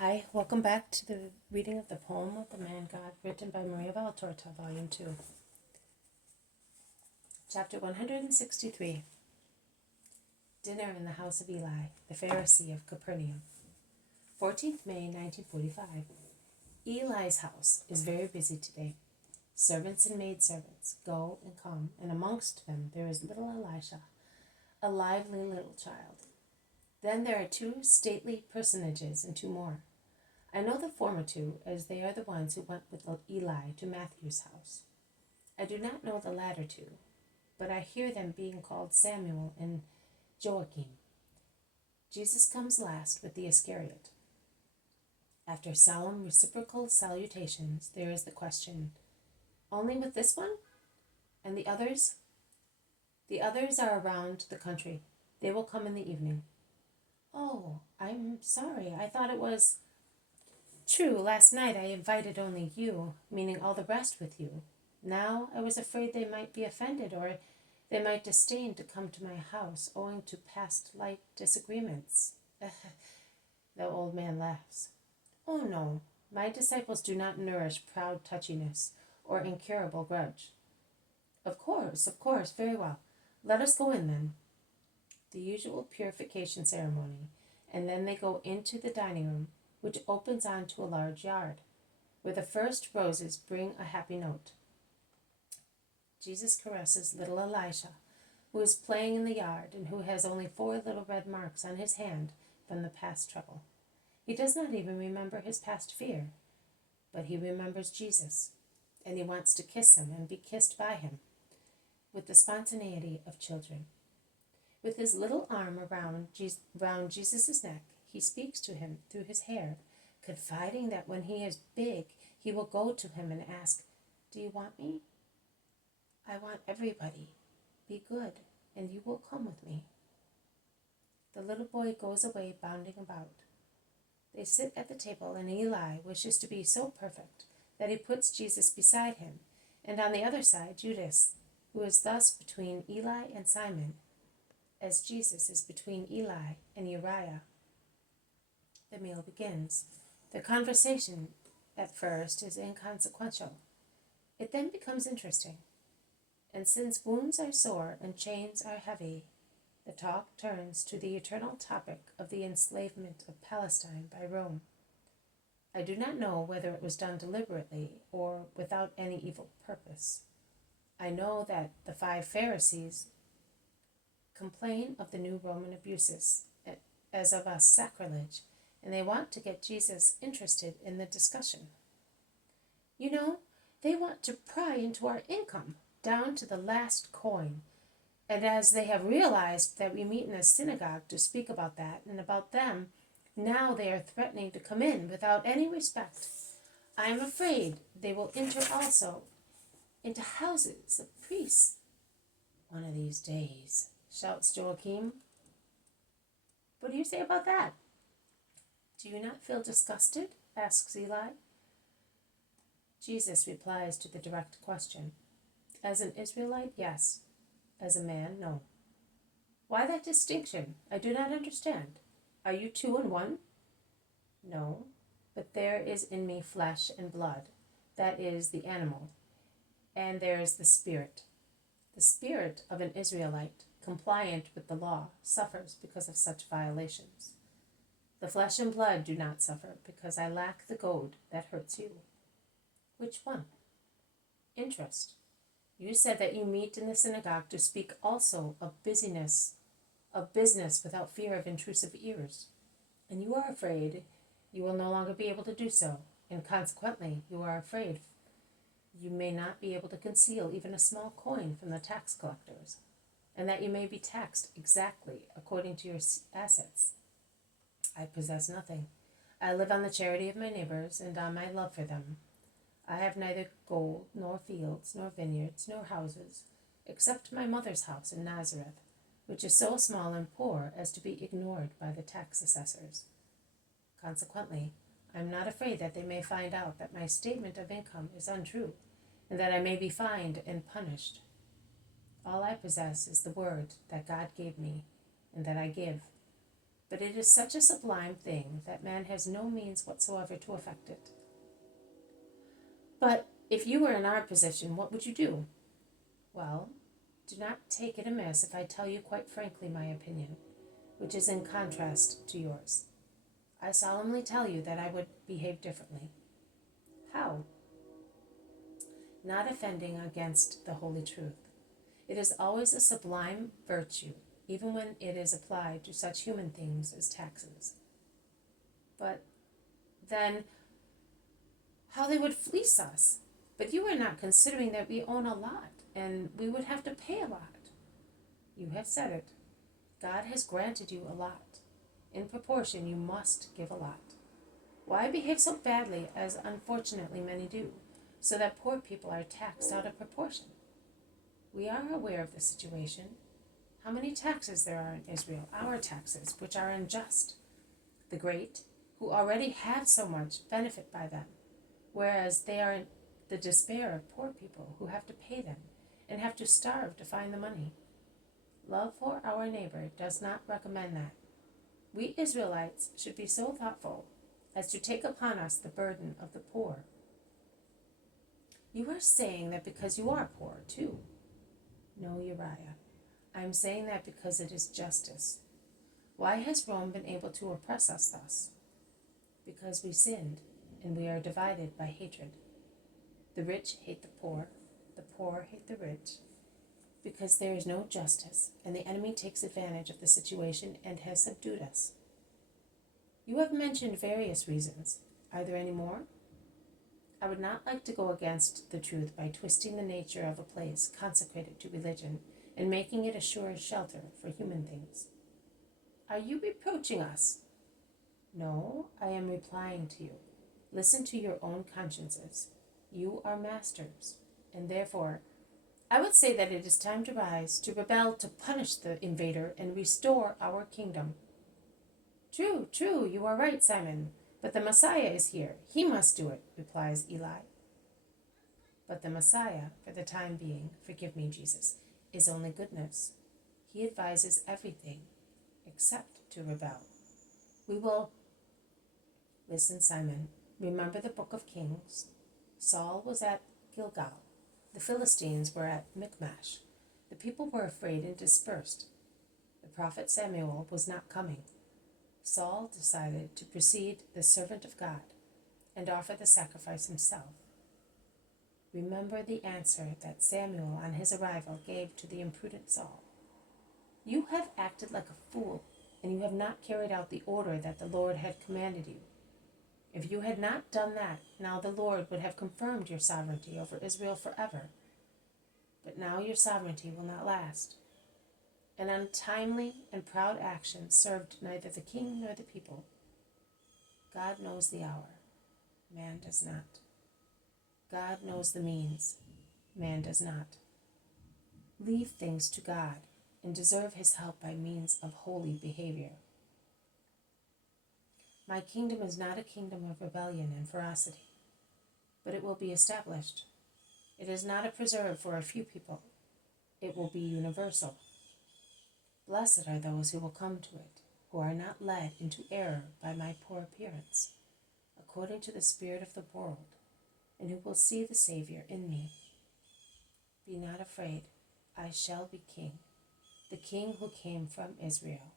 Hi, welcome back to the reading of the poem of the Man God, written by Maria Valtorta, Volume 2. Chapter 163. Dinner in the house of Eli, the Pharisee of Capernaum. 14th May 1945. Eli's house is very busy today. Servants and maidservants go and come, and amongst them there is little Elisha, a lively little child. Then there are two stately personages and two more. I know the former two, as they are the ones who went with Eli to Matthew's house. I do not know the latter two, but I hear them being called Samuel and Joachim. Jesus comes last with the Iscariot. After solemn reciprocal salutations, there is the question, "Only with this one? And the others?" "The others are around the country. They will come in the evening." "Oh, I'm sorry. I thought it was..." "True, last night I invited only you, meaning all the rest with you. Now I was afraid they might be offended, or they might disdain to come to my house, owing to past light disagreements." The old man laughs. "Oh no, my disciples do not nourish proud touchiness or incurable grudge." Of course, very well. Let us go in then." The usual purification ceremony, and then they go into the dining room, which opens onto a large yard, where the first roses bring a happy note. Jesus caresses little Elisha, who is playing in the yard and who has only 4 little red marks on his hand from the past trouble. He does not even remember his past fear, but he remembers Jesus, and he wants to kiss him and be kissed by him, with the spontaneity of children. With his little arm around Jesus' neck, he speaks to him through his hair, confiding that when he is big, he will go to him and ask, "Do you want me?" "I want everybody. Be good, and you will come with me." The little boy goes away bounding about. They sit at the table, and Eli wishes to be so perfect that he puts Jesus beside him, and on the other side Judas, who is thus between Eli and Simon, as Jesus is between Eli and Uriah. The meal begins. The conversation at first is inconsequential. It then becomes interesting. And since wounds are sore and chains are heavy, the talk turns to the eternal topic of the enslavement of Palestine by Rome. I do not know whether it was done deliberately or without any evil purpose. I know that the 5 Pharisees complain of the new Roman abuses as of a sacrilege, and they want to get Jesus interested in the discussion. "You know, they want to pry into our income, down to the last coin, and as they have realized that we meet in a synagogue to speak about that and about them, now they are threatening to come in without any respect. I am afraid they will enter also into houses of priests one of these days," shouts Joachim. "What do you say about that?" "Do you not feel disgusted?" asks Eli. Jesus replies to the direct question. "As an Israelite, yes. As a man, no." "Why that distinction? I do not understand. Are you 2 in 1? "No, but there is in me flesh and blood, that is, the animal, and there is the spirit. The spirit of an Israelite, compliant with the law, suffers because of such violations. The flesh and blood do not suffer because I lack the goad that hurts you." "Which one?" "Interest. You said that you meet in the synagogue to speak also of business without fear of intrusive ears. And you are afraid you will no longer be able to do so, and consequently you are afraid you may not be able to conceal even a small coin from the tax collectors, and that you may be taxed exactly according to your assets. I possess nothing. I live on the charity of my neighbors and on my love for them. I have neither gold, nor fields, nor vineyards, nor houses, except my mother's house in Nazareth, which is so small and poor as to be ignored by the tax assessors. Consequently, I am not afraid that they may find out that my statement of income is untrue, and that I may be fined and punished. All I possess is the word that God gave me, and that I give. but it is such a sublime thing that man has no means whatsoever to effect it. But if you were in our position, what would you do? Well, do not take it amiss if I tell you quite frankly my opinion, which is in contrast to yours. I solemnly tell you that I would behave differently. How? Not offending against the holy truth. It is always a sublime virtue, even when it is applied to such human things as taxes. But then, how they would fleece us. But you are not considering that we own a lot, and we would have to pay a lot. You have said it. God has granted you a lot. In proportion, you must give a lot. Why behave so badly, as unfortunately many do, so that poor people are taxed out of proportion? We are aware of the situation. How many taxes there are in Israel, our taxes, which are unjust. The great, who already have so much, benefit by them, whereas they are in the despair of poor people who have to pay them and have to starve to find the money. Love for our neighbor does not recommend that. We Israelites should be so thoughtful as to take upon us the burden of the poor. You are saying that because you are poor, too. No, Uriah. I am saying that because it is justice. Why has Rome been able to oppress us thus? Because we sinned, and we are divided by hatred. The rich hate the poor hate the rich, because there is no justice, and the enemy takes advantage of the situation and has subdued us. You have mentioned various reasons. Are there any more? I would not like to go against the truth by twisting the nature of a place consecrated to religion and making it a sure shelter for human things. Are you reproaching us? No, I am replying to you. Listen to your own consciences. You are masters, and therefore I would say that it is time to rise, to rebel, to punish the invader, and restore our kingdom. True, you are right, Simon. But the Messiah is here. He must do it, replies Eli. But the Messiah, for the time being, forgive me, Jesus, is only goodness. He advises everything except to rebel. We will listen, Simon. Remember the book of Kings. Saul was at Gilgal. The Philistines were at Michmash. The people were afraid and dispersed. The prophet Samuel was not coming. Saul decided to precede the servant of God and offer the sacrifice himself. Remember the answer that Samuel on his arrival gave to the imprudent Saul. You have acted like a fool, and you have not carried out the order that the Lord had commanded you. If you had not done that, now the Lord would have confirmed your sovereignty over Israel forever. But now your sovereignty will not last. An untimely and proud action served neither the king nor the people. God knows the hour. Man does not. God knows the means. Man does not. Leave things to God and deserve his help by means of holy behavior. My kingdom is not a kingdom of rebellion and ferocity, but it will be established. It is not a preserve for a few people. It will be universal. Blessed are those who will come to it, who are not led into error by my poor appearance, according to the spirit of the world, and who will see the Savior in me. Be not afraid, I shall be king, the king who came from Israel,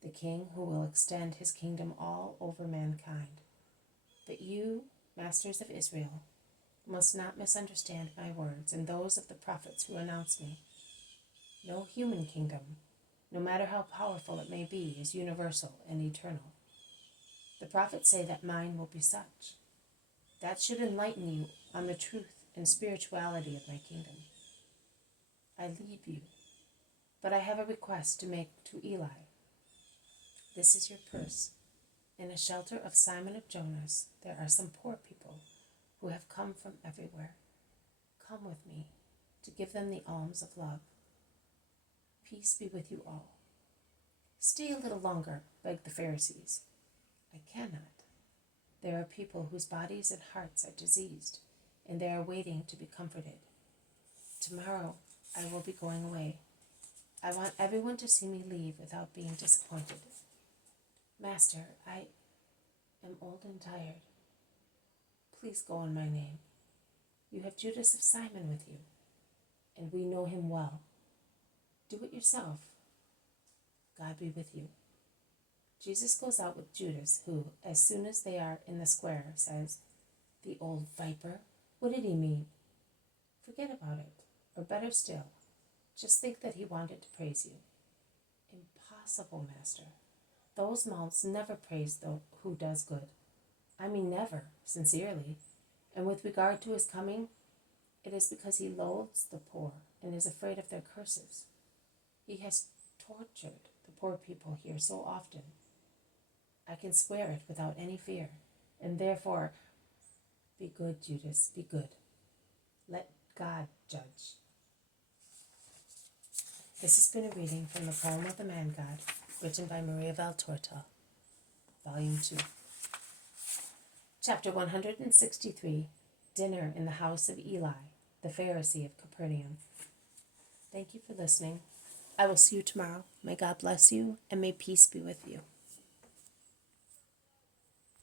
the king who will extend his kingdom all over mankind. But you, masters of Israel, must not misunderstand my words and those of the prophets who announce me. No human kingdom, no matter how powerful it may be, is universal and eternal. The prophets say that mine will be such. That should enlighten you on the truth and spirituality of my kingdom. I leave you, but I have a request to make to Eli. This is your purse. In a shelter of Simon of Jonas, there are some poor people who have come from everywhere. Come with me to give them the alms of love. Peace be with you all. Stay a little longer, begged the Pharisees. I cannot. There are people whose bodies and hearts are diseased, and they are waiting to be comforted. Tomorrow I will be going away. I want everyone to see me leave without being disappointed. Master, I am old and tired. Please go in my name. You have Judas of Simon with you, and we know him well. Do it yourself. God be with you. Jesus goes out with Judas, who, as soon as they are in the square, says, "The old viper, what did he mean?" Forget about it, or better still, just think that he wanted to praise you. Impossible, Master. Those mouths never praise who does good. I mean never, sincerely. And with regard to his coming, it is because he loathes the poor and is afraid of their curses. He has tortured the poor people here so often. I can swear it without any fear, and therefore, be good, Judas, be good. Let God judge. This has been a reading from the poem of the Man God, written by Maria Valtorta, Volume 2. Chapter 163, Dinner in the House of Eli, the Pharisee of Capernaum. Thank you for listening. I will see you tomorrow. May God bless you, and may peace be with you.